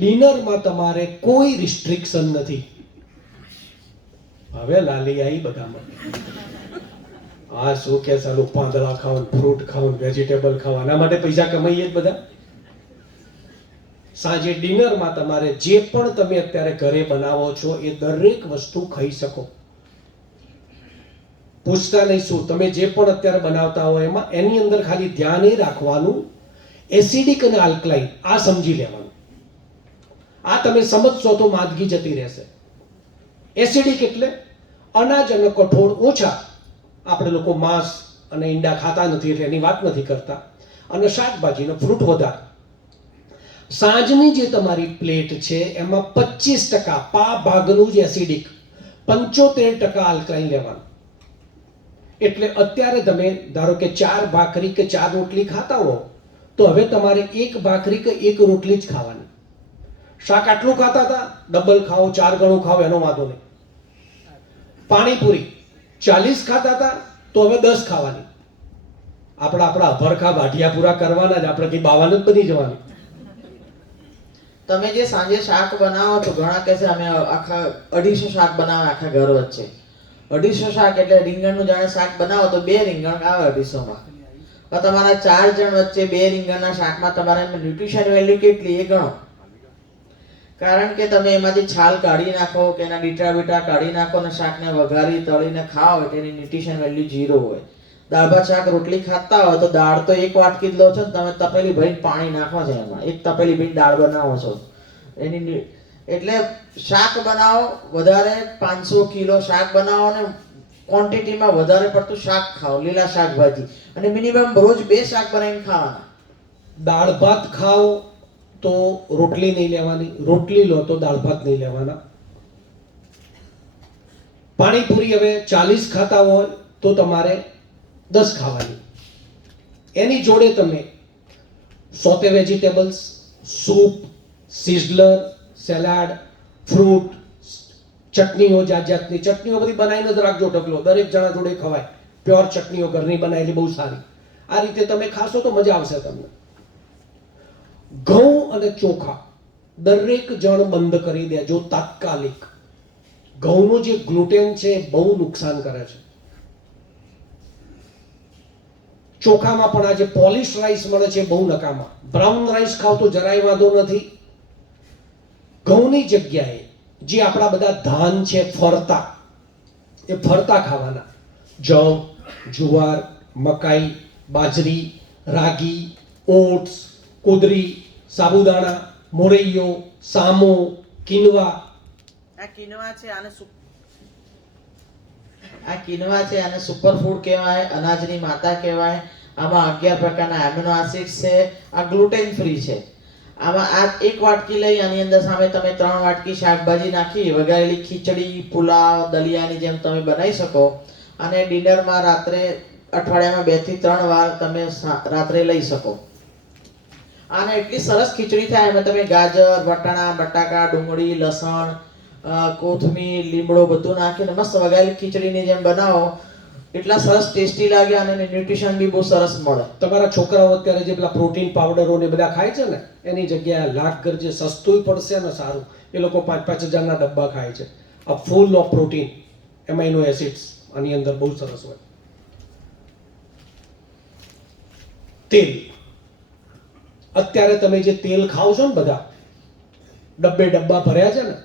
ડિનરમાં તમારે કોઈ રિસ્ટ્રિક્શન નથી. હવે લાલી આવી બધામાં. આ શું કે ચાલો પાંદડા ખાવ, ફ્રૂટ ખાવ, વેજીટેબલ ખાવ, આના માટે પૈસા કમાઈએ જ બધા. સાંજે ડિનરમાં તમારે જે પણ તમે અત્યારે ઘરે બનાવો છો એ દરેક વસ્તુ ખાઈ શકો. પૂછતા નહીં શું તમે જે પણ અત્યારે બનાવતા હોય એમાં એની અંદર ખાલી ધ્યાન એ રાખવાનું એસિડિક અને આલ્કલાઇન આ સમજી લેવાનું. આ તમે સમજશો તો માંદગી જતી રહેશે. એસિડિક એટલે અનાજ અને કઠોળ ઓછા. આપણે લોકો માંસ અને ઈંડા ખાતા નથી એટલે એની વાત નથી કરતા. અને શાકભાજીનો ફ્રૂટ વધારે. સાંજની જે તમારી પ્લેટ છે એમાં 25% પા ભાગનું જ એસિડિક, 75% આલ્કલાઇન લેવાનું. એટલે અત્યારે તમે ધારો કે 4 ભાખરી કે 4 રોટલી ખાતા હો તો હવે તમારે 1 ભાખરી કે 1 રોટલી જ ખાવાની. શાક આટલું ખાતા હતા, ડબલ ખાઓ, 4 ગણું ખાઓ, એનો વાંધો નહીં. પાણીપુરી 40 ખાતા હતા તો હવે 10 ખાવાની. આપણા અભરખા બાઢિયા પૂરા કરવાના જ, આપણે કઈ બાવાનું જ બની જવાની. તમે જે સાંજે શાક બનાવો છો, ઘણા કહે છે અમે આખા 250 શાક બનાવે આખા ઘર વચ્ચે. 250 શાક એટલે રીંગણનું જાણે શાક બનાવો તો 2 રીંગણ આવે 250 માં. તો તમારા 4 જણ વચ્ચે 2 રીંગણના શાકમાં તમારે ન્યુટ્રિશન વેલ્યુ કેટલી એ ગણો. કારણ કે તમે એમાંથી છાલ કાઢી નાખો કે એના ડીટા બીટા કાઢી નાખો અને શાકને વઘારી તળીને ખાઓ એટલે એની ન્યુટ્રિશન વેલ્યુ 0 હોય. દાળ ભાત શાક રોટલી ખાતા હોય તો દાળ તો 1 વાટકી જ લો છો, તમે તપેલી ભરીને પાણી નાખો છો એમાં, 1 તપેલી ભરીને દાળ બનાવો છો એની. એટલે શાક બનાવો વધારે, 500 કિલો શાક બનાવો ને ક્વોન્ટિટીમાં વધારે પડતું શાક ખાઓ, લીલા શાકભાજી, અને મિનિમમ રોજ 2 શાક બનાવીને ખાવાના. દાળ ભાત ખાઓ તો રોટલી નહીં લેવાની, રોટલી લો તો દાળ ભાત નહીં લેવાના. પાણીપુરી હવે 40 ખાતા હોય તો તમારે 10 ખાવાની. એની જોડે તમે sauté vegetables, soup, sizzler, salad, fruit, ચટણીઓ, જાતની ચટણીઓ બધી બનાવીને જ રાખજો ઢગલો, દરેક જણા જોડે ખવાય. પ્યોર ચટણીઓ ઘરની બનાવેલી બહુ સારી. આ રીતે તમે ખાશો તો મજા આવશે તમને. ઘઉં અને ચોખા દરેક જણ બંધ કરી દેજો તાત્કાલિક. ઘઉંનું જે ગ્લુટેન છે એ બહુ નુકસાન કરે છે. ચોખામાં પણ આજે પોલિશ રાઈસ મળે છે બહુ નકામા. બ્રાઉન રાઈસ ખાવ તો જરાય વાંધો નથી. ઘઉંની જગ્યાએ જે આપણા બધા ધાન છે ફરતા, એ ફરતા ખાવાના. જવ, જુવાર, મકાઈ, બાજરી, રાગી, ઓટ્સ, કુદરી, સાબુદાણા, મોરૈયો, સામો, કિનવા. આ કિનવા છે, આને સુપરફૂડ કહેવાય, અનાજની માતા કહેવાય. આમાં 11 પ્રકારના એમિનો એસિડ્સ છે. આ ગ્લુટેન ફ્રી છે. આમાં આ 1 વાટકી લઈ આની અંદર સામે તમે 3 વાટકી શાકભાજી નાખી વઘારેલી ખીચડી, પુલાવ, દલિયાની જેમ તમે બનાવી શકો. અને ડિનરમાં રાત્રે અઠવાડિયામાં 2 થી 3 વાર તમે રાત્રે લઈ શકો. આને એટલી સરસ ખીચડી થાય એમાં તમે ગાજર, વટાણા, બટાકા, ડુંગળી, લસણ, કોથમીર, લીમડો બધું નાખીને મસ્ત વઘારેલી ખીચડીની જેમ બનાવો. એટલા સરસ ટેસ્ટી લાગે અને ન્યુટ્રિશન બી બહુ સરસ મળે. તમારા છોકરાઓ અત્યારે જે પેલા પ્રોટીન પાવડરો ને બધા ખાય છે ને, એની જગ્યાએ લાખ ગરજે સસ્તું પડશે ને સારું. એ લોકો 5-5 હજારના ડબ્બા ખાય છે. આ ફૂલ ઓફ પ્રોટીન, એમાઇનો એસિડ્સ આની અંદર બહુ સરસ હોય. તેલ, અત્યારે તમે જે તેલ ખાવ છો ને બધા, ડબ્બા ભર્યા છે ને,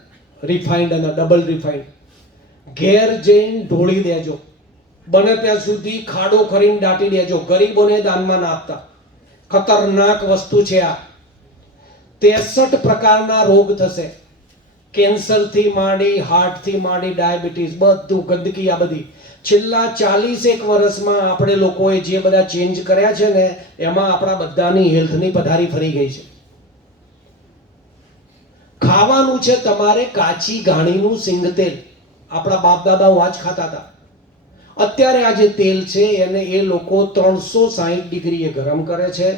રિફાઇન્ડ અને ડબલ રિફાઇન્ડ, ઘેર જઈને ઢોળી દેજો. બને ત્યાં સુધી ખાડો ખરીને દાટી દેજો. ગરીબોને દાનમાં ના આપતા. ખતરનાક વસ્તુ છે આ. 63 પ્રકારના રોગ થશે. કેન્સરથી માંડી, હાર્ટથી માંડી, ડાયાબિટીસ, બધું ગંદકી. આ બધી છેલ્લા 41 વર્ષમાં આપણે લોકોએ જે બધા ચેન્જ કર્યા છે ને, એમાં આપણા બધાની હેલ્થની પથારી ફરી ગઈ છે. ખાવાનું છે તમારે કાચી ઘાણીનું સિંગ તેલ. આપણા બાપ દાદાઓ આજ ખાતા હતા. અત્યારે આ જે તેલ છે એને એ લોકો 360 ડિગ્રીએ ગરમ કરે છે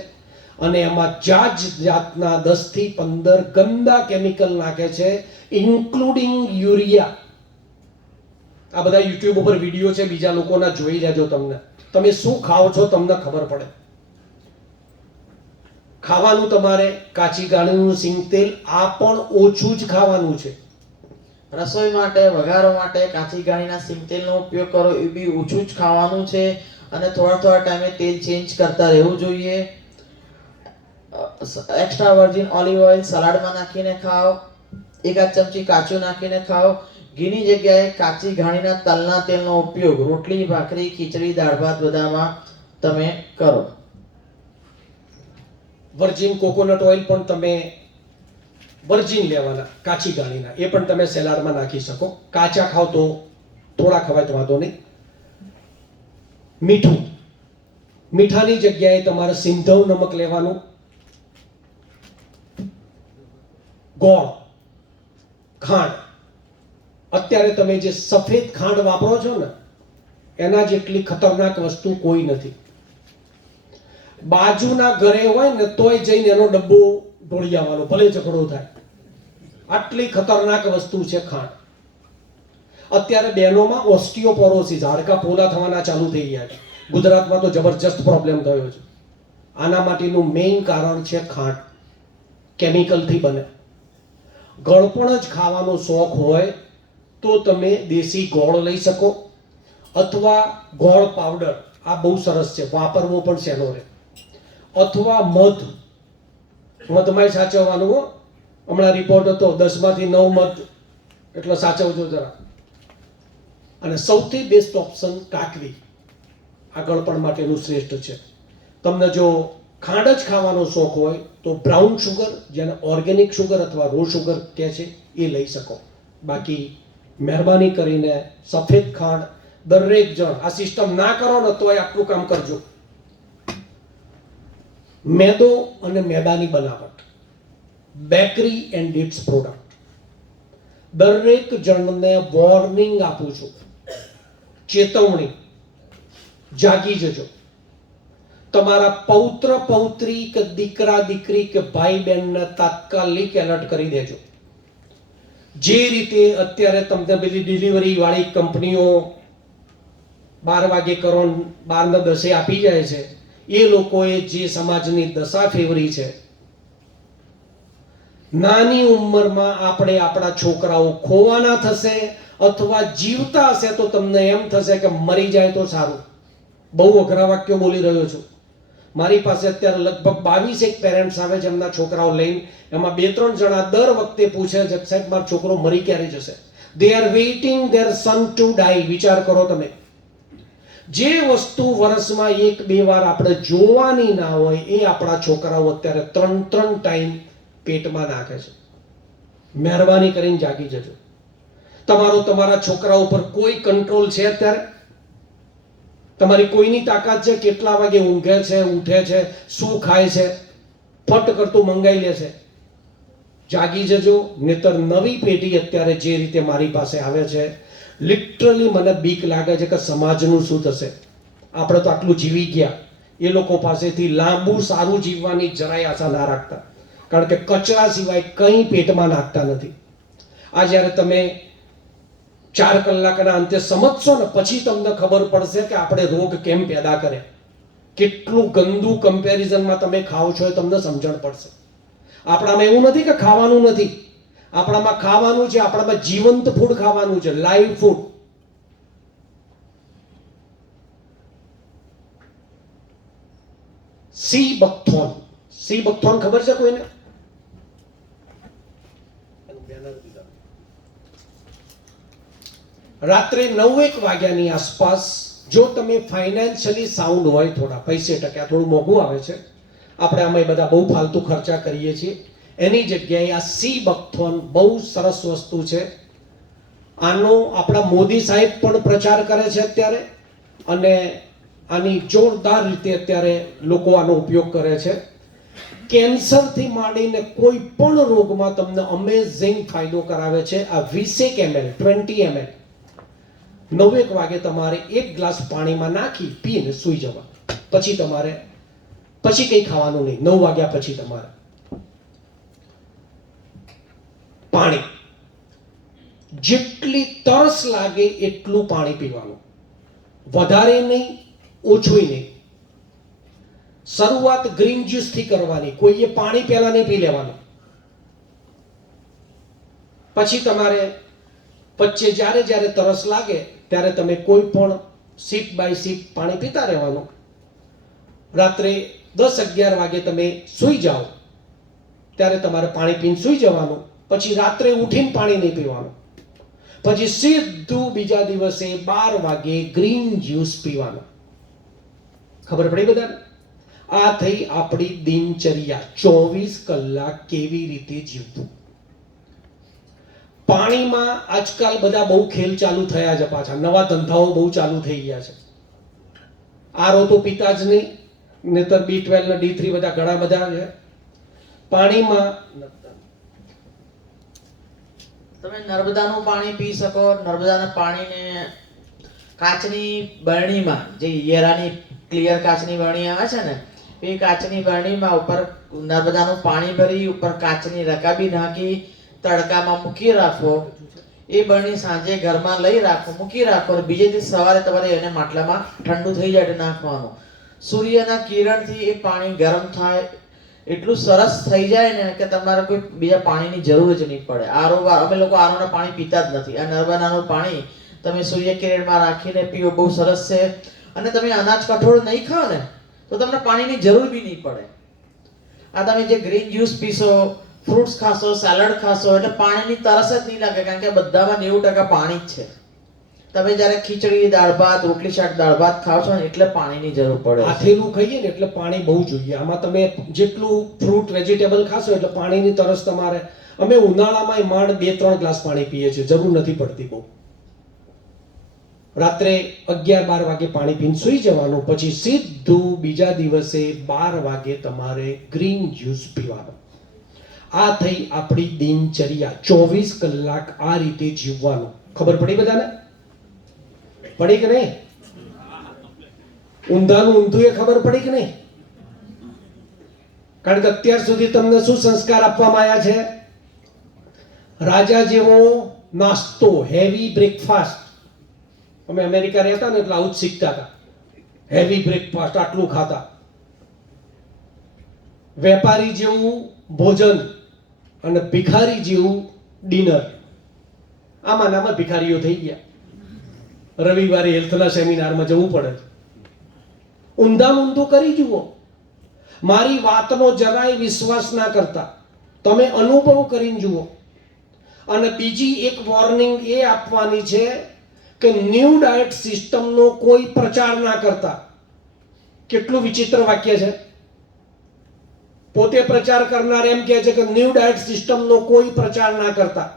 અને એમાં જાતના 10 થી 15 ગંદા કેમિકલ નાખે છે, ઇન્ક્લુડિંગ યુરિયા. આ બધા યુટ્યુબ ઉપર વિડીયો છે, બીજા લોકોના જોઈ લેજો. તમે શું ખાઓ છો તમને ખબર પડે. ખાવાનું તમારે કાચી ગાળીનું સિંગ તેલ આ પણ ઓછું જ ખાવાનું છે. રસોઈ માટે વઘારો માટે કાચી ગાળીના સિંગ તેલનો ઉપયોગ કરો, એ બી ઓછું જ ખાવાનું છે. અને થોડા થોડા ટાઈમે તેલ ચેન્જ કરતા રહેવું જોઈએ. એક્સ્ટ્રા વર્જિન ઓલિવ ઓઇલ સલાડમાં નાખીને ખાઓ, એકાદ ચમચી કાચું નાખીને ખાઓ. ઘીની જગ્યાએ કાચી ઘાણીના તલના તેલનો ઉપયોગ રોટલી, ભાખરી, ખીચડી, દાળ ભાત બધામાં તમે કરો. વર્જિન કોકોનટ ઓઇલ પણ તમે વર્જિન લેવાના, કાચી ગાળીના, એ પણ તમે સેલાડમાં નાખી શકો. કાચા ખાવ તો થોડા ખવાય તો વાંધો નહીં. મીઠું, મીઠાની જગ્યાએ તમારે સિંધવ નમક લેવાનું. ગોળ, ખાંડ, અત્યારે તમે જે સફેદ ખાંડ વાપરો છો ને એના જેટલી ખતરનાક વસ્તુ કોઈ નથી. બાજુના ઘરે હોય ને તોય જઈને એનો ડબ્બો ઢોળી આવવાનો, ભલે ઝઘડો થાય. આટલી ખતરનાક વસ્તુ છે ખાંડ. અત્યારે બહેનોમાં ઓસ્ટિયોપોરોસિસ, હાડકાં પોલા થવાના ચાલુ થઈ ગયા છે. ગુજરાતમાં તો જબરજસ્ત પ્રોબ્લેમ થયો છે. આના માટેનું મેઇન કારણ છે ખાંડ, કેમિકલથી બને. ગળપણ જ ખાવાનો શોખ હોય તો તમે દેશી ગોળ લઈ શકો, અથવા ગોળ પાવડર, આ બહુ સરસ છે, વાપરવો પણ સહેલો રહે. અથવા મધ, મધમાંય સાચવવાનું હો. હમણાં રિપોર્ટ હતો 10 માંથી 9 મધ, એટલે સાચવજો જરા. અને સૌથી બેસ્ટ ઓપ્શન કાકડી, આ ગળપણ માટેનું શ્રેષ્ઠ છે. તમને જો ખાંડ જ ખાવાનો શોખ હોય તો બ્રાઉન શુગર, જેને ઓર્ગેનિક શુગર અથવા રો શુગર કહે છે, એ લઈ શકો. બાકી મહેરબાની કરીને સફેદ ખાંડ દરેક જણ આ સિસ્ટમ ના કરો ને તોય આટલું કામ કરજો. મેદો અને મેદાની બનાવટ, બેકરી એન્ડ ઇટ્સ પ્રોડક્ટ, દરેક જણને વોર્નિંગ આપું છું, ચેતવણી, જાગી જજો. તમારા પૌત્ર પૌત્રી કે દીકરા દીકરી કે ભાઈ બહેનને તાત્કાલિક એલર્ટ કરી દેજો. જે રીતે અત્યારે તમને પેલી ડિલિવરી વાળી કંપનીઓ 12 વાગે કરો, 12 ને 10 આપી જાય છે, એ લોકોએ જે સમાજની દશા ફેવરી છે. નાની ઉંમરમાં આપણે આપણા છોકરાઓ ખોવાના થશે, અથવા જીવતા હશે તો તમને એમ થશે કે મરી જાય તો સારું. બહુ અઘરા વાક્યો બોલી રહ્યો છું. મારી પાસે અત્યારે લગભગ 22 પેરેન્ટ્સ આવે છે એમના છોકરાઓ લઈને. એમાં 2-3 જણા દર વખતે પૂછે છે, સાહેબ મારો છોકરો મરી ક્યારે જશે? They are waiting their son to die. વિચાર કરો તમે, જે વસ્તુ વર્ષમાં 1-2 વાર આપણે જોવાની ના હોય એ આપણા છોકરાઓ અત્યારે 3 ટાઈમ પેટમાં નાખે છે. મહેરબાની કરીને જાગી જજો. તમારા છોકરા ઉપર કોઈ કંટ્રોલ છે અત્યારે? તમારી કોઈની તાકાત છે? કેટલા વાગે ઊંઘે છે, ઉઠે છે, શું ખાય છે, ફટ કરતું મંગાઈ લે છે? જાગી જજો, નહીતર નવી પેઢી અત્યારે જે રીતે મારી પાસે આવે છે, લિટરલી મને બીક લાગે છે કે સમાજનું શું થશે. આપણે તો આટલું જીવી ગયા, એ લોકો પાસેથી લાંબુ સારું જીવવાની જરાય આશા ના રાખતા, કારણ કે કચરા સિવાય કંઈ પેટમાં નાખતા નથી. આ જ્યારે તમે 4 કલાકના અંતે સમજશો ને પછી તમને ખબર પડશે કે આપણે રોગ કેમ પેદા કરે. કેટલું ગંદુ કમ્પેરિઝનમાં તમે ખાઓ છો એ તમને સમજણ પડશે. આપણામાં એવું નથી કે ખાવાનું નથી, આપણામાં ખાવાનું છે. આપણામાં જીવંત ફૂડ ખાવાનું છે, લાઈવ ફૂડ. સી બકથોર્ન ખબર છે કોઈને? રાત્રે 9-1 વાગ્યાની આસપાસ, જો તમે ફાઇનાન્શિયલી સાઉન્ડ હોય, થોડા પૈસે ટક્યા, થોડું મોંઘું આવે છે, આપણે આમાં બધા બહુ ફાલતુ ખર્ચા કરીએ છીએ, એની જગ્યાએ આ સી બકથોર્ન બહુ સરસ વસ્તુ છે. આનો આપણા મોદી સાહેબ પણ પ્રચાર કરે છે અત્યારે, અને આની જોરદાર રીતે અત્યારે લોકો આનો ઉપયોગ કરે છે. કેન્સરથી માંડીને કોઈ પણ રોગમાં તમને અમેઝિંગ ફાયદો કરાવે છે. આ 20 ml 20 ml 9-1 વાગે તમારે 1 ગ્લાસ પાણીમાં નાખી પીને સૂઈ જવા. પછી કંઈ ખાવાનું નહીં. 9 વાગ્યા પછી તમારે પાણી, જેટલી તરસ લાગે એટલું પાણી પીવાનું, વધારે નહીં, ઓછું નહીં. શરૂઆત ગ્રીન જ્યુસ થી કરવાની. કોઈએ પાણી પહેલા નહીં પી લેવાનું. પછી તમારે વચ્ચે જ્યારે જ્યારે તરસ લાગે ત્યારે તમે કોઈ પણ સીપ બાય સીપ પાણી પીતા રહેવાનું. રાત્રે 10-11 વાગે તમે સૂઈ જાઓ ત્યારે તમારે પાણી પીને સૂઈ જવાનું. પછી રાત્રે ઉઠીને પાણી નહીં પીવાનું. પછી સીધું બીજા દિવસે 12 વાગે ગ્રીન જ્યુસ પીવાનું. ખબર પડી બધાને? આ થઈ આપણી દિનચર્યા. 24 કલાક કેવી રીતે જીવવું. પાણીમાં આજકાલ બધા બહુ ખેલ ચાલુ થયા છે. પાછા નવા ધંધાઓ બહુ ચાલુ થઈ ગયા છે. આરો તો પીતા જ નહીં, નહીતર B12 ને D3 બધા ઘણા બધા છે. પાણીમાં તમે નર્મદાનું પાણી પી શકો. નર્મદાના પાણીને કાચની બરણીમાં, જે હીરાની ક્લિયર કાચની બરણી આવે છે ને, એ કાચની બરણીમાં ઉપર નર્મદાનું પાણી ભરી, ઉપર કાચની રકાબી નાખી, તડકામાં મૂકી રાખો. એ બરણી સાંજે ઘરમાં લઈ રાખો, મૂકી રાખો. બીજે દિવસ સવારે તમારે એને માટલામાં ઠંડુ થઈ જાય એટલે નાખવાનું. સૂર્યના કિરણથી એ પાણી ગરમ થાય, એટલું સરસ થઈ જાય ને કે તમારે કોઈ બીજા પાણીની જરૂર જ નહીં પડે. અમે લોકો આરોના પાણી પીતા જ નથી. આ નર્મદાનું પાણી તમે સૂર્ય કિરણમાં રાખીને પીઓ, બહુ સરસ છે. અને તમે અનાજ કઠોળ નહીં ખાઓ ને તો તમને પાણીની જરૂર બી નહીં પડે. આ તમે જે ગ્રીન જ્યુસ પીશો, ફ્રૂટ્સ ખાશો, સેલડ ખાશો, એટલે પાણીની તરસ જ નહીં લાગે, કારણ કે બધામાં 90% પાણી જ છે. તમે જ્યારે ખીચડી, દાળ ભાત, રોટલી શાક, દાળ ભાત ખાવ છો ને એટલે પાણીની જરૂર પડે. આથેલું ખાઈએ ને એટલે પાણી બહુ જોઈએ. આમાં તમે જેટલું ફ્રૂટ વેજીટેબલ ખાશો એટલે પાણીની તરસ તમારે. અમે ઉનાળામાં માંડ 2-3 ગ્લાસ પાણી પીએ છીએ, જરૂર નથી પડતી બહુ. રાત્રે 11-12 વાગે પાણી પીને સૂઈ જવાનું. પછી સીધું બીજા દિવસે 12 વાગે તમારે ગ્રીન જ્યુસ પીવાનું. આ થઈ આપણી દિનચર્યા. 24 કલાક આ રીતે જીવવાનું. ખબર પડી બધાને? પડી કે નહીં? ઊંધાનું ઊંધું એ ખબર પડી કે નહીં? કારણ કે અત્યાર સુધી તમને શું સંસ્કાર આપવામાં આવ્યા છે? રાજા જેવો નાસ્તો, હેવી બ્રેકફાસ્ટ. અમે અમેરિકા રહેતા ને એટલે આવું જ શીખતા હતા. હેવી બ્રેકફાસ્ટ, આટલું ખાતા. વેપારી જેવું ભોજન અને ભિખારી જેવું ડિનર. આમાં નામાં ભિખારીઓ થઈ ગયા. રવિવારે હેલ્થના સેમિનારમાં જવું પડે. ઊંધાનું ઊંધું કરી જુઓ. મારી વાતનો જરાય વિશ્વાસ ના કરતા, તમે અનુભવ કરીને જુઓ. અને બીજી એક વોર્નિંગ એ આપવાની છે કે ન્યૂ ડાયટ સિસ્ટમનો કોઈ પ્રચાર ના કરતા. કેટલું વિચિત્ર વાક્ય છે. પોતે પ્રચાર કરનાર એમ કહે છે કે ન્યૂ ડાયટ સિસ્ટમનો કોઈ પ્રચાર ના કરતા.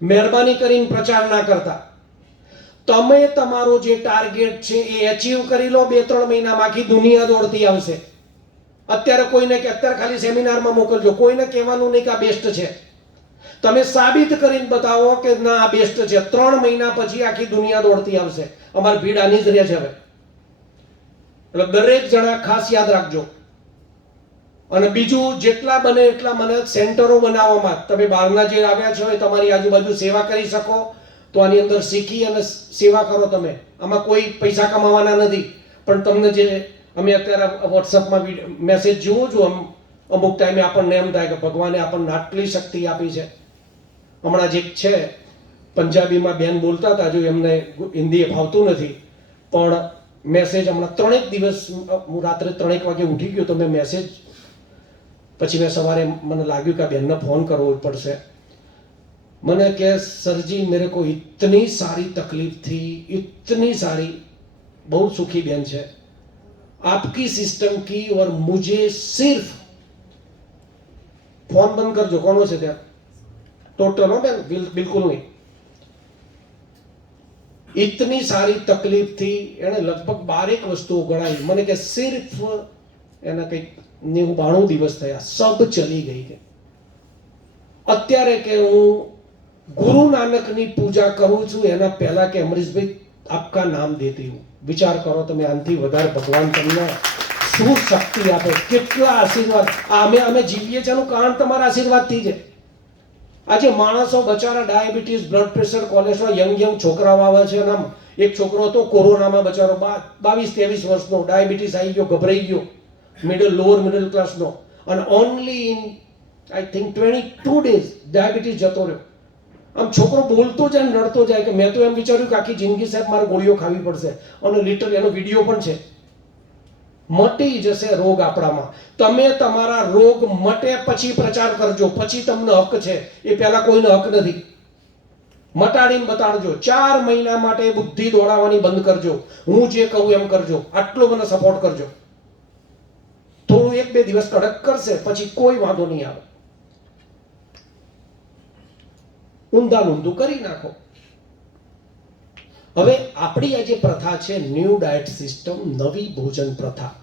મહેરબાની કરીને પ્રચાર ના કરતા. તમે તમારો જે ટાર્ગેટ છે એ અચીવ કરી લો. 2-3 મહિનામાં આખી દુનિયા દોડતી આવશે. અત્યારે કોઈને કે અત્યારે ખાલી સેમિનારમાં મોકલજો. કોઈને કહેવાનું નહીં કે આ બેસ્ટ છે. તમે સાબિત કરીને બતાવો કે ના આ બેસ્ટ છે. 3 મહિના પછી આખી દુનિયા દોડતી આવશે. અમારી ભીડ આની જ રહે છે હવે. એટલે દરેક જણા ખાસ યાદ રાખજો. અને બીજું, જેટલા બને એટલા મને સેન્ટરો બનાવવામાં, તમે બહારના જે આવ્યા છો એ તમારી આજુબાજુ સેવા કરી શકો તો આની અંદર શીખી અને સેવા કરો તમે. આમાં કોઈ પૈસા કમાવાના નથી. પણ તમને જે અમે અત્યારે વોટ્સઅપમાં મેસેજ જોઉં છું, અમુક ટાઈમે આપણને એમ થાય કે ભગવાને આપણને આટલી શક્તિ આપી છે. હમણાં જે છે પંજાબીમાં બેન બોલતા હતા, જો એમને હિન્દી ફાવતું નથી, પણ મેસેજ હમણાં 3 દિવસ, હું રાત્રે 3 વાગે ઉઠી ગયો તો મેં મેસેજ, પછી મેં સવારે મને લાગ્યું કે આ બેનને ફોન કરવો પડશે. मैंने कहा सर जी मेरे को इतनी सारी तकलीफ थी, इतनी सारी, बहुत सुखी बहन है आपकी सिस्टम की, और मुझे सिर्फ फोन बंद कर जो कौन से त्या टोटल हो बेन बिल्कुल नहीं, इतनी सारी तकलीफ थी એને લગભગ 12 વસ્તુઓ ગણાવી. મને કે સિર્ફ એના કંઈક 90-92 દિવસ થયા, સબ ચલી ગઈ કે અત્યારે કે હું ગુરુ નાનકની પૂજા કરું છું એના પહેલા કે અમરીશભાઈ આપકા નામ દેતી હું. વિચાર કરો તમે, આનથી વધારે ભગવાન તમને શું શક્તિ આપે, કેટલા આશીર્વાદ. અમે જીવીએ છીએ એનું કારણ તમારા આશીર્વાદથી છે. આજે માણસો બચારા diabetes, blood pressure, cholesterol, young છોકરાઓ આવે છે. અને એક છોકરો હતો કોરોનામાં બચારો 22-23 વર્ષનો, ડાયાબિટીસ આવી ગયો, ગભરાઈ ગયો, લોઅર મિડલ ક્લાસનો, અને only in I think 22 days diabetes જતો રહ્યો. આમ છોકરો બોલતો જાય ને રડતો જાય કે મેં તો એમ વિચાર્યું કે આખી જિંદગી સાહેબ મારે ગોળીઓ ખાવી પડશે, અને લિટરલી એનો વિડીયો પણ છે. મટી જશે રોગ આપણામાં. તમે તમારા રોગ મટે પછી પ્રચાર કરજો, પછી તમને હક છે, એ પહેલા કોઈને હક નથી. મટાડીને બતાડજો. 4 મહિના માટે બુદ્ધિ દોડાવવાની બંધ કરજો. હું જે કહું એમ કરજો. આટલો મને સપોર્ટ કરજો. થોડું 1-2 દિવસ કડક કરશે, પછી કોઈ વાંધો નહીં આવે. ઊંધું કરી નાખો. હવે આપણી આ જે પ્રથા છે, ન્યૂ ડાયટ સિસ્ટમ, નવી ભોજન પ્રથા,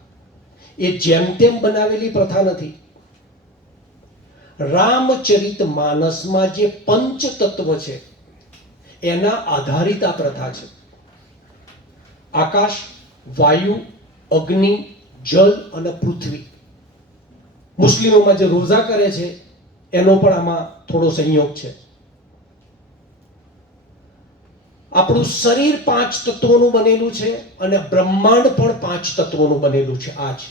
એ જેમ તેમ બનાવેલી પ્રથા નથી. રામચરિત માનસમાં જે પંચ તત્વ છે એના આધારિત આ પ્રથા છે. આકાશ, વાયુ, અગ્નિ, જલ અને પૃથ્વી. મુસ્લિમોમાં જે રોઝા કરે છે એનો પણ આમાં થોડો સંયોગ છે. આપણું શરીર 5 તત્વોનું બનેલું છે અને બ્રહ્માંડ પણ 5 તત્વોનું બનેલું છે. આજ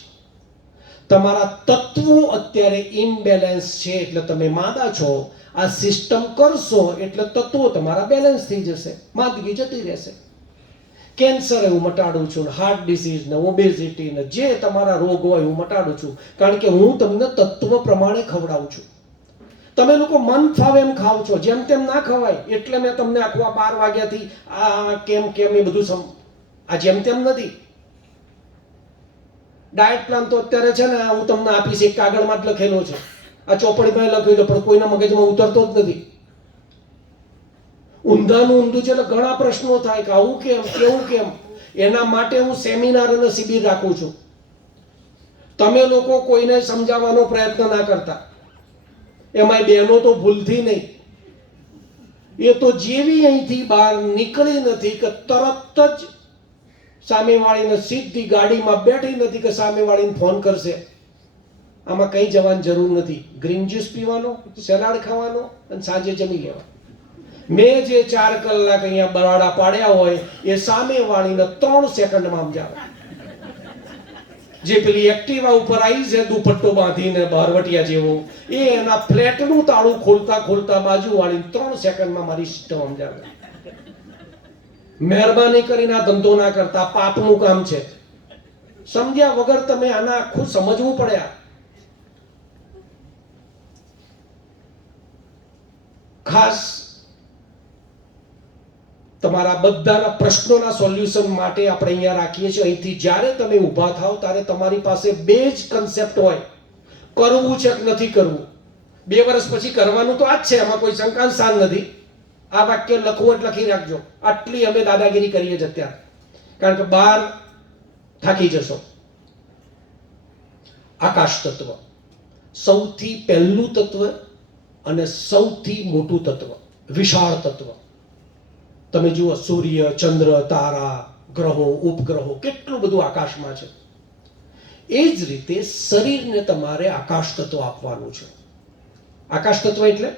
તમારા તત્વો અત્યારે ઇમ્બેલેન્સ છે એટલે તમે માદા છો. આ સિસ્ટમ કરશો એટલે તત્વો તમારા બેલેન્સ થઈ જશે, માદગી જતી રહેશે. કેન્સર હું મટાડું છું, હાર્ટ ડિસીઝ ને ઓબેસિટી ને જે તમારા રોગ હોય હું મટાડું છું, કારણ કે હું તમને તત્વ પ્રમાણે ખવડાવું છું. તમે લોકો મન ફાવે એમ ખાવ છો, જેમ તેમ ના ખવાય. એટલે મેં તમને આખું આ 12 વાગ્યાથી આ કેમ એ બધું આ જેમ તેમ નથી. ડાયટ પ્લાન તો અત્યારે છે ને, હું તમને આપીશ, એક કાગળમાં જ લખેલો છે. આ ચોપડીમાં લખ્યું છે પણ કોઈના મગજમાં ઉતરતો જ નથી. ઊંધું છે એટલે ઘણા પ્રશ્નો થાય કે આવું કેમ, કેવું કેમ. એના માટે હું સેમિનાર અને શિબિર રાખું છું. તમે લોકો કોઈને સમજાવવાનો પ્રયત્ન ના કરતા. એમાં બહેનો તો ભૂલથી નહીં, એ તો જેવી અહીંથી બહાર નીકળી નથી કે તરત જ સામેવાળીને સીધી ગાડીમાં બેઠી નથી કે સામેવાળીને ફોન કરશે. આમાં કંઈ જવાની જરૂર નથી. ગ્રીન જ્યુસ પીવાનો, સલાડ ખાવાનો અને સાંજે જમી લેવાનું. મેં જે 4 કલાક અહીંયા બરાડા પાડ્યા હોય એ સામેવાળીને 3 સેકન્ડમાં સમજાવે. જે પેલી એક્ટિવા ઉપર આવી છે દુપટ્ટો બાંધીને બહારવટિયા જેવો, એ એના ફ્લેટનું તાળું ખોલતા ખોલતા બાજુવાળી 3 સેકન્ડમાં મારી સિસ્ટમ સમજાવે. મહેરબાની કરીને આ ધંધો ના કરતા, પાપનું કામ છે. સમજ્યા વગર તમે આના આખું સમજવું પડે. ખાસ તમારા બધાના પ્રશ્નોના સોલ્યુશન માટે આપણે અહીંયા રાખીએ છીએ. અહીંથી જ્યારે તમે ઊભા થાવ ત્યારે તમારી પાસે 2 જ કન્સેપ્ટ હોય, કરવું છે કે નથી કરવું. 2 વર્ષ પછી કરવાનું તો આ જ છે, એમાં કોઈ શંકા સ્થાન નથી. આ વાક્ય લખવું એટલે લખી રાખજો. આટલી અમે દાદાગીરી કરીએ છીએ અત્યારે, કારણ કે બહાર થાકી જશો. આકાશ તત્વ સૌથી પહેલું તત્વ અને સૌથી મોટું તત્વ, વિશાળ તત્વ. તમે જુઓ, સૂર્ય, ચંદ્ર, તારા, ગ્રહો, ઉપગ્રહો, કેટલું બધું આકાશમાં છે. એ જ રીતે શરીરને તમારે આકાશ તત્વ આપવાનું છે. આકાશ તત્વ એટલે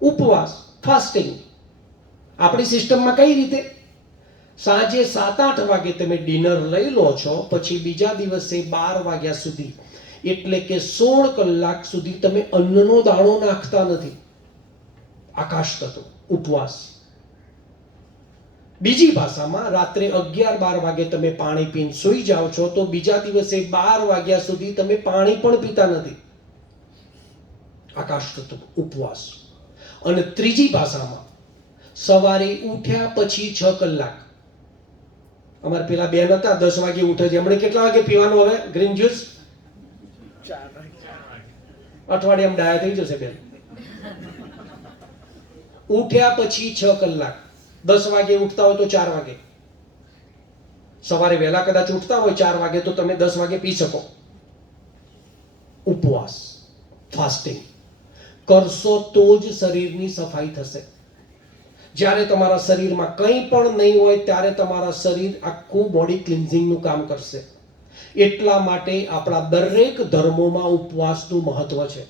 ઉપવાસ, ફાસ્ટિંગ. આપણી સિસ્ટમમાં કઈ રીતે? સાંજે 7-8 વાગે તમે ડિનર લઈ લો છો, પછી બીજા દિવસે 12 વાગ્યા સુધી, એટલે કે 16 કલાક સુધી તમે અન્નનો દાણો નાખતા નથી. આકાશ તત્વ, ઉપવાસ. બીજી ભાષામાં રાત્રે 11-12 વાગે તમે પાણી પીને સૂઈ જાઓ છો, તો બીજા દિવસે 12 વાગ્યા સુધી તમે પાણી પણ પીતા નથી. આકાશ તત્વ, ઉપવાસ. અને ત્રીજી ભાષામાં સવારે ઉઠ્યા પછી 6 કલાક. અમારે પેલા બેન હતા 10 વાગે ઉઠે છે, એમણે કેટલા વાગે પીવાનું હવે ગ્રીન જ્યુસ? 4 અઠવાડિયામાં ડાયા થઈ જશે બેન. ઉઠ્યા પછી 6 કલાક. 10 વાગે ઉઠતા હોય તો 4 વાગે. સવારે વહેલા કદાચ ઉઠતા હોય 4 વાગે તો તમે 10 વાગે પી શકો. ઉપવાસ, ફાસ્ટિંગ કરશો તો જ શરીરની સફાઈ થશે. જ્યારે તમારા શરીરમાં કંઈ પણ નહીં હોય ત્યારે તમારા શરીર આખું બોડી ક્લિન્ઝિંગનું કામ કરશે. એટલા માટે આપણા દરેક ધર્મોમાં ઉપવાસનું મહત્વ છે.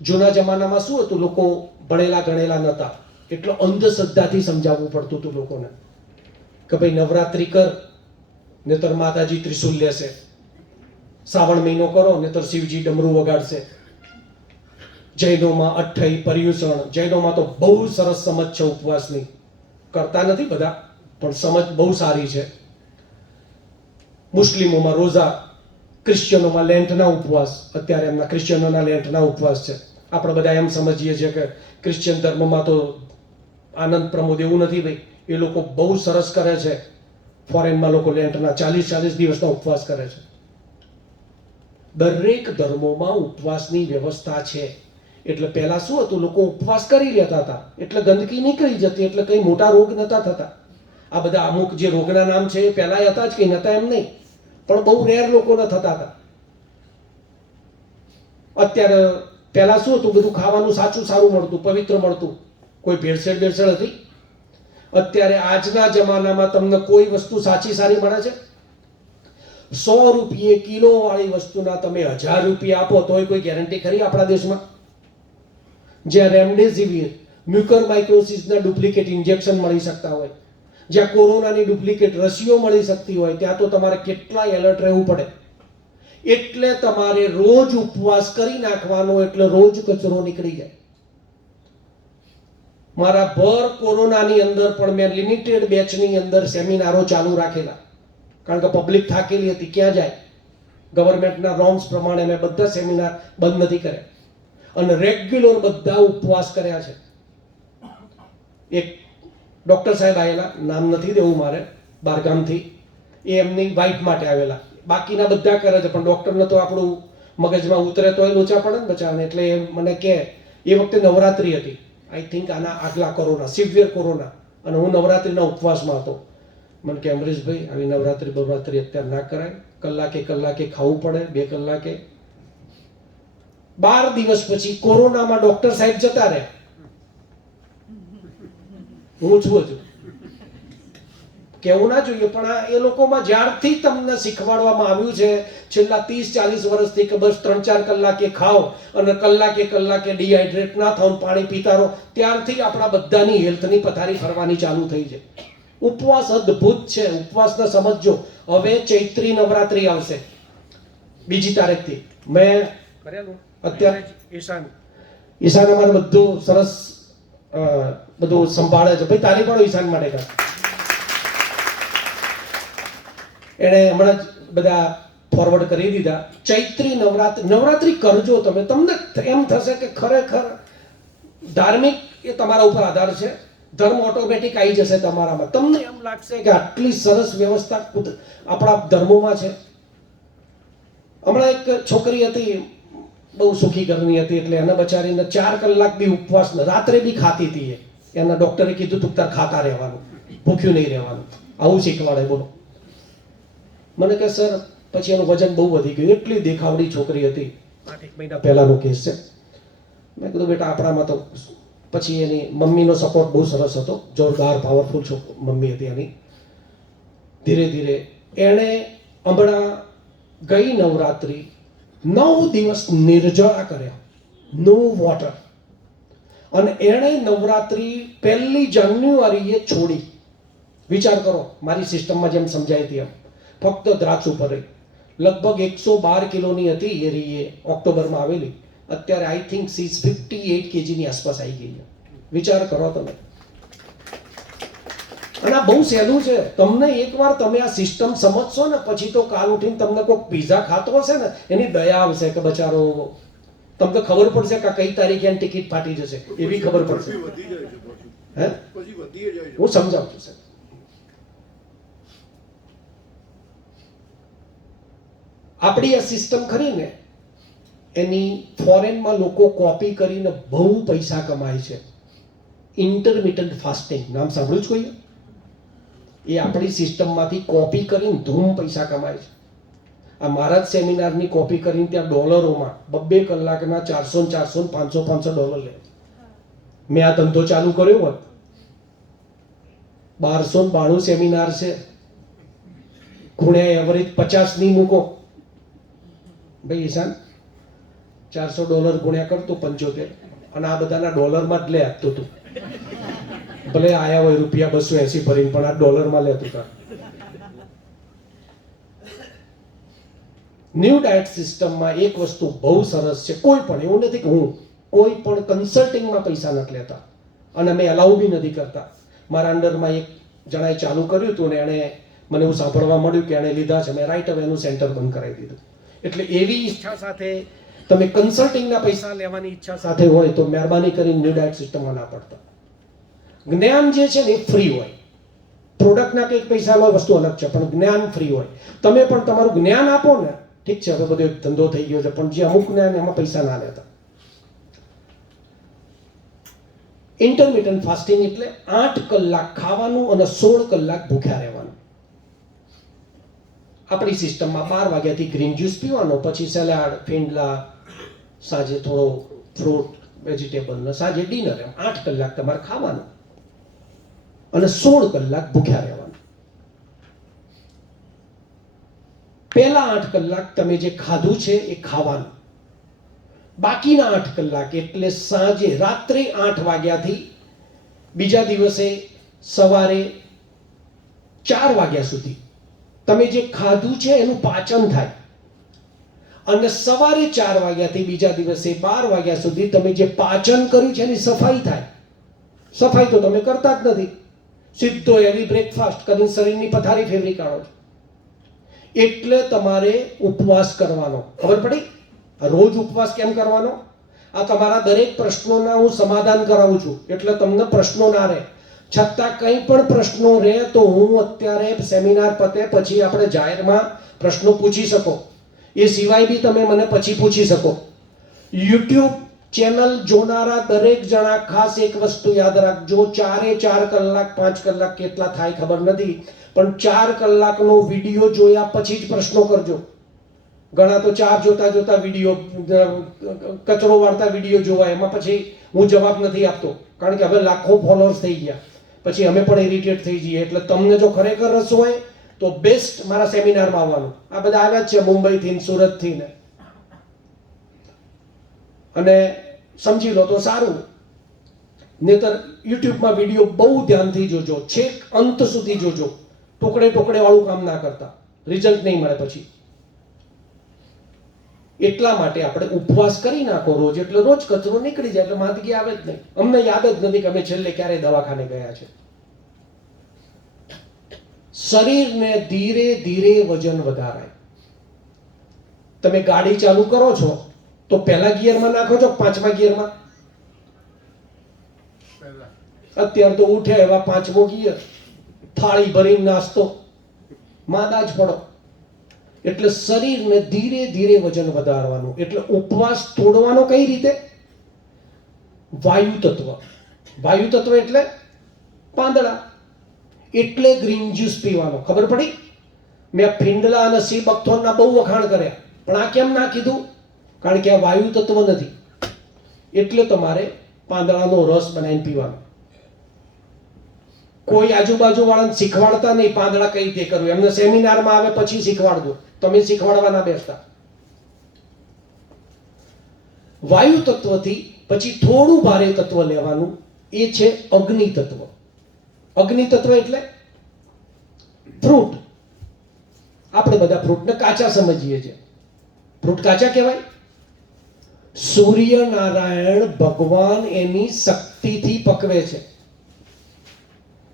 જૂના જમાનામાં શું હતું, લોકો ભણેલા ગણેલા નહોતા, એટલે અંધશ્રદ્ધાથી સમજાવવું પડતું હતું લોકોને કે ભાઈ નવરાત્રી કર નહીતર માતાજી ત્રિશુલ લેશે. શ્રાવણ મહિનો કરો નહીતર શિવજી ડમરું વગાડશે. જૈનોમાં અઠ્ઠઈ, પર્યુષણ. જૈનોમાં તો બહુ સરસ સમજ છે ઉપવાસની. કરતા નથી બધા, પણ સમજ બહુ સારી છે. મુસ્લિમોમાં રોઝા, ક્રિશ્ચિયનોમાં લેન્ટના ઉપવાસ. અત્યારે એમના ક્રિશ્ચિયનોના લેન્ટના ઉપવાસ છે. આપણે બધા એમ સમજીએ છીએ કે ક્રિશ્ચિયન ધર્મમાં તો આનંદ પ્રમોદ, એવું નથી ભાઈ. એ લોકો બહુ સરસ કરે છે. ફોરેનમાં લોકો લેન્ટના 40 દિવસના ઉપવાસ કરે છે. દરેક ધર્મોમાં ઉપવાસની વ્યવસ્થા છે. એટલે પહેલા શું હતું, લોકો ઉપવાસ કરી લેતા હતા એટલે ગંદકી નીકળી જતી, એટલે કઈ મોટા રોગ નતા થતા. આ બધા અમુક જે રોગના નામ છે એ પહેલા હતા જ, કઈ નતા એમ નહીં, પણ બહુ રેર લોકોને થતા હતા. અત્યારે પહેલા શું હતું, બધું ખાવાનું સાચું સારું મળતું, પવિત્ર મળતું, કોઈ ભેળસેળ હતી. અત્યારે આજના જમાનામાં તમને કોઈ વસ્તુ સાચી સારી મળે છે? 100 રૂપિયે કિલો વાળી વસ્તુના તમે 1000 રૂપિયા આપો તોય કોઈ ગેરંટી ખરી આપણા દેશમાં? જ્યાં રેમડેસિવિર, મ્યુકરમાઇકોસિસના ડુપ્લિકેટ ઇન્જેક્શન મળી શકતા હોય, જ્યાં કોરોનાની ડુપ્લિકેટ રસીઓ મળી શકતી હોય, ત્યાં તો તમારે કેટલા એલર્ટ રહેવું પડે. એટલે તમારે રોજ ઉપવાસ કરી નાખવાનો, એટલે રોજ કચરો નીકળી જાય. મારા ભર કોરોનાની અંદર પણ મેં લિમિટેડ બેચની અંદર સેમિનારો ચાલુ રાખેલા, કારણ કે પબ્લિક થાકેલી હતી. ક્યાં જાય? ગવર્મેન્ટના નોર્મ્સ પ્રમાણે મેં બધા સેમિનાર બંધ નથી કર્યા અને રેગ્યુલર બધા ઉપવાસ કર્યા છે. એક ડોક્ટર સાહેબ આવેલા, નામ નથી દેવું મારે, બારગામથી. એ એમની વાઈફ માટે આવેલા. બાકીના બધા કરે છે, પણ ડોક્ટરને તો આપણું મગજમાં ઉતરે તોય લોચા પડે ને બચારાને. એટલે એ મને કહે, એ વખતે નવરાત્રી હતી, આઈ થિંક આના આગલા કોરોના, સિવિયર કોરોના, અને હું નવરાત્રીના ઉપવાસમાં હતો. મને કે અમરીશભાઈ, આવી નવરાત્રી અત્યારે ના કરાય, કલાકે ખાવું પડે, 2 કલાકે. 12 દિવસ પછી કોરોનામાં ડોક્ટર સાહેબ જતા રહે, હું છું હજુ. કેવું ના જોઈએ, પણ આ એ લોકોમાં જ્યારથી તમને શીખવાડવામાં આવ્યું છે છેલ્લા 30-40 વર્ષથી કે બસ 3-4 કલાકે ખાઓ અને કલાકે ડિહાઇડ્રેટ ના થાવ, પાણી પીતા રહો, ત્યારથી આપણા બધાની હેલ્થની પથારી ફરવાની ચાલુ થઈ છે. ઉપવાસ અદ્ભુત છે. ઉપવાસને સમજજો. હવે ચૈત્રી નવરાત્રી આવશે 2જી તારીખથી. મેં કરેલું અત્યારે ઈશાન અમારે બધું સરસ બધું સંભાળે છે. ભાઈ તાલી પાડો ઈશાન માટે. એણે હમણાં જ બધા ફોરવર્ડ કરી દીધા. ચૈત્રી નવરાત્રી કરજો તમે, તમને એમ થશે કે ખરેખર ધાર્મિક એ તમારા ઉપર આધાર છે. ધર્મ ઓટોમેટિક આવી જશે તમારામાં. તમને એમ લાગશે કે આટલી સરસ વ્યવસ્થા આપણા ધર્મોમાં છે. હમણાં એક છોકરી હતી, બહુ સુખી ઘરની હતી, એટલે એને બચારીને 4 કલાક બી ઉપવાસ, રાત્રે બી ખાતી હતી. એના ડોક્ટરે કીધું તું તાર ખાતા રહેવાનું, ભૂખ્યું નહીં રહેવાનું. આવું શીખવાડે, બોલો. મને કે સર, પછી એનું વજન બહુ વધી ગયું. એટલી દેખાવડી છોકરી હતી. 8 મહિના પહેલાનો કેસ છે. મેં કીધું બેટા આપણામાં તો. પછી એની મમ્મીનો સપોર્ટ બહુ સરસ હતો, જોરદાર પાવરફુલ મમ્મી હતી એની. ધીરે ધીરે એણે હમણાં ગઈ નવરાત્રી 9 દિવસ નિર્જળા કર્યા, નો વોટર. અને એણે નવરાત્રી 1 જાન્યુઆરીએ છોડી. વિચાર કરો, મારી સિસ્ટમમાં જેમ સમજાય હતી એમ. ફક્ત દ્રાક્ષ ઉપર રહી. લગભગ 112 કિલોની હતી એ ઓક્ટોબરમાં આવેલી. અત્યારે આઈ થિંક 58 kgની આસપાસ આવી ગઈ છે. વિચાર કરો તમે. અને આ બહુ સહેલું છે. તમને એકવાર તમે આ સિસ્ટમ સમજશો ને, પછી તો કાલ ઉઠીને તમને કોઈ પીઝા ખાતો હશે ને, એની દયા આવશે કે બચારો, તમને ખબર પડશે કે કઈ તારીખે એની ટિકિટ ફાટી જશે, એવી ખબર પડશે. હે, હું સમજાવું છું. આપણી આ સિસ્ટમ ખરી ને, એની ફોરેનમાં લોકો કોપી કરીને બહુ પૈસા કમાય છે. ઇન્ટરમિટન્ટ ફાસ્ટિંગ નામ સાંભળ્યું જ કોઈએ? એ આપણી સિસ્ટમમાંથી કોપી કરીને ધૂમ પૈસા કમાય છે. આ મારા જ સેમિનારની કોપી કરીને ત્યાં ડોલરોમાં 2 કલાકના 400, 500 લે. મેં આ ધંધો ચાલુ કર્યો હોત, 1292 સેમિનાર છે, ગુણ્યા એવરેજ 50 ની મૂકો ભાઈ ઈશાન, $400 ગુણ્યા કરતો 75, અને આ બધાના ડોલરમાં જ લે આપતો તું. ભલે આયા હોય રૂપિયા 280 ભરીને, પણ આ ડોલરમાં લેતું હતા. ન્યૂ ડાયટ સિસ્ટમમાં એક વસ્તુ બહુ સરસ છે. કોઈ પણ એવું નથી કે હું કોઈ પણ કન્સલ્ટિંગમાં પૈસા નથી લેતા અને અમે અલાઉ બી નથી કરતા. મારા અંડરમાં એક જણાએ ચાલુ કર્યું હતું ને એણે મને એવું સાંભળવા મળ્યું કે એણે લીધા છે, મેં રાઈટ હવે એનું સેન્ટર બંધ કરાવી દીધું. એટલે એવી ઈચ્છા સાથે તમે કન્સલ્ટિંગના પૈસા લેવાની ઈચ્છા સાથે હોય તો મહેરબાની કરીને ન્યૂ ડાયટ સિસ્ટમમાં ના પડતા. જ્ઞાન જે છે ને એ ફ્રી હોય. પ્રોડક્ટના કંઈક પૈસા લો વસ્તુ અલગ છે, પણ જ્ઞાન ફ્રી હોય. તમે પણ તમારું જ્ઞાન આપો ને, ઠીક છે હવે બધો એક ધંધો થઈ ગયો છે, પણ જે અમુક જ્ઞાન એમાં પૈસા ના લેતા. ઇન્ટરમિટન્ટ ફાસ્ટિંગ એટલે 8 કલાક ખાવાનું અને 16 કલાક ભૂખ્યા રહેવાનું. આપણી સિસ્ટમમાં 12 વાગ્યાથી ગ્રીન જ્યુસ પીવાનો, પછી સલાડ, ફીંડલા, સાંજે થોડો ફ્રૂટ વેજીટેબલ ને સાંજે ડિનર. એમ 8 કલાક તમારે ખાવાનું અને 16 કલાક ભૂખ્યા રહેવાનું. પહેલા 8 કલાક તમે જે ખાધું છે એ ખાવાનું. બાકીના 8 કલાક એટલે સાંજે રાત્રે 8 વાગ્યાથી બીજા દિવસે સવારે 4 વાગ્યા સુધી તમે જે ખાધું છે એનું પાચન થાય અને સવારે 4 વાગ્યાથી બીજા દિવસે 12 વાગ્યા સુધી તમે જે પાચન કર્યું છે એની સફાઈ થાય. સફાઈ તો તમે કરતા જ નથી, સીધો હેવી બ્રેકફાસ્ટ કરીને શરીરની પથારી ફેરવી કાઢો છો. એટલે તમારે ઉપવાસ કરવાનો. ખબર પડી? રોજ ઉપવાસ કેમ કરવાનો? આ તમારા દરેક પ્રશ્નોના હું સમાધાન કરાવું છું, એટલે તમને પ્રશ્નો ના રહે. છતાં કંઈ પણ પ્રશ્નો રહે તો હું અત્યારે સેમિનાર પતે પછી આપણે જાહેરમાં પ્રશ્નો પૂછી શકો. એ સિવાય બી તમે મને પછી પૂછી શકો. યુટ્યુબ ચેનલ જોનારા દરેક જણા ખાસ એક વસ્તુ યાદ રાખજો, 4 કલાક 5 કલાક કેટલા થાય ખબર નથી, પણ 4 કલાકનો વિડીયો જોયા પછી જ પ્રશ્નો કરજો. ઘણા તો 4 જોતા જોતા વિડીયો કચરો વાળતા વિડીયો જોવા, એમાં પછી હું જવાબ નથી આપતો, કારણ કે હવે લાખો ફોલોઅર્સ થઈ ગયા, પછી અમે પણ ઇરિટેટ થઈ જઈએ. એટલે તમને જો ખરેખર રસ હોય તો બેસ્ટ મારા સેમિનારમાં આવવાનું. આ બધા આવ્યા જ છે મુંબઈથી ને સુરતથી ને, અને સમજી લો તો સારું. નહીતર યુટ્યુબમાં વિડીયો બહુ ધ્યાનથી જોજો, છેક અંત સુધી જોજો. ટુકડે ટુકડે વાળું કામ ના કરતા, રિઝલ્ટ નહીં મળે પછી. એટલા માટે આપણે ઉપવાસ કરી નાખો રોજ, એટલે રોજ કચરો નીકળી જાય, એટલે માંદગી આવે જ નહીં. અમને યાદ જ નથી કે અમે છેલ્લે ક્યારે દવાખાને ગયા છે. શરીરને ધીરે ધીરે વજન વધારાય. તમે ગાડી ચાલુ કરો છો તો પહેલા ગિયરમાં નાખો છો, 5મા ગિયરમાં? અત્યારે તો ઉઠે એવા 5મો ગિયર, થાળી ભરીને નાસ્તો, માંદા જ પડો. એટલે શરીરને ધીરે ધીરે વજન વધારવાનું. એટલે ઉપવાસ તોડવાનો કઈ રીતે? વાયુ તત્વ. વાયુ તત્વ એટલે પાંદડા. એટલે ગ્રીન જ્યુસ પીવાનો. ખબર પડી? મેં ફીંડલા અને સી બકથોર્નના બહુ વખાણ કર્યા, પણ આ કેમ ના કીધું? કારણ કે આ વાયુ તત્વ નથી. એટલે તમારે પાંદડાનો રસ બનાવીને પીવાનો. કોઈ આજુબાજુ વાળાને શીખવાડતા નહીં પાંદડા કઈ રીતે કરવું. એમને સેમિનારમાં આવે પછી શીખવાડજો, તમે શીખવાડવા ના બેસતા. વાયુ તત્વથી પછી થોડું ભારે તત્વ લેવાનું, એ છે અગ્નિ તત્વ. અગ્નિ તત્વ એટલે ફ્રૂટ. આપણે બધા ફ્રૂટને કાચા સમજીએ છીએ. ફ્રૂટ કાચા કહેવાય. સૂર્યનારાયણ ભગવાન એની શક્તિથી પકવે છે.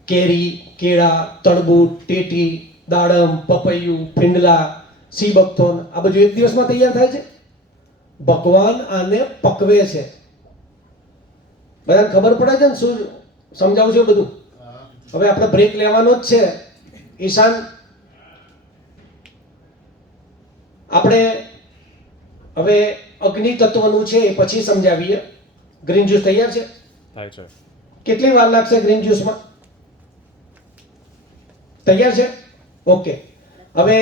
કેરી, કેળા, તરબૂચ, ટેટી, દાડમ, પપૈયું, ફીંડલા, સી બકથોર્ન, આ બધું એક દિવસમાં તૈયાર થાય છે. ભગવાન આને પકવે છે. બધાને ખબર પડે છે ને શું સમજાવું છું બધું? હવે આપણે બ્રેક લેવાનો જ છે. ઈશાન, આપણે હવે અગ્નિ તત્વનું છે એ પછી સમજાવીએ. ગ્રીન જ્યુસ તૈયાર છે? થાય છે. કેટલી વાર લાગશે ગ્રીન જ્યુસમાં? તૈયાર છે? ઓકે. હવે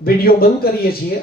વિડીયો બંધ કરીએ છીએ.